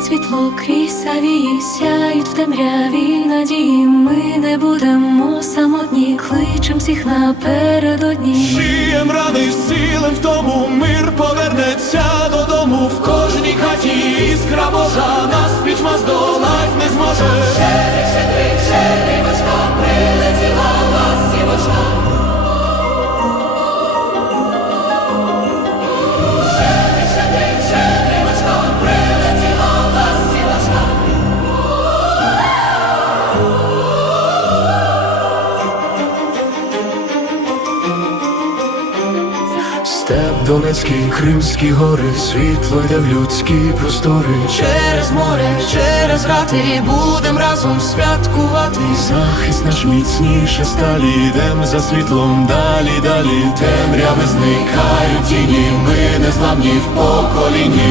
світить світло крізь авії, сяють в темряві надії. Ми не будемо самотні, кличем всіх напередодні. Шиєм рани силем в тому мир повернеться додому в кожній хаті іскра Божа нас пітьма здолать не зможе. Степ Донецький, Кримські гори, світло йде в людські простори. Через море, через грати, будем разом святкувати. Захист наш міцніше сталі, йдем за світлом далі, далі. Темряви зникають тіні, ми не зламні в поколінні.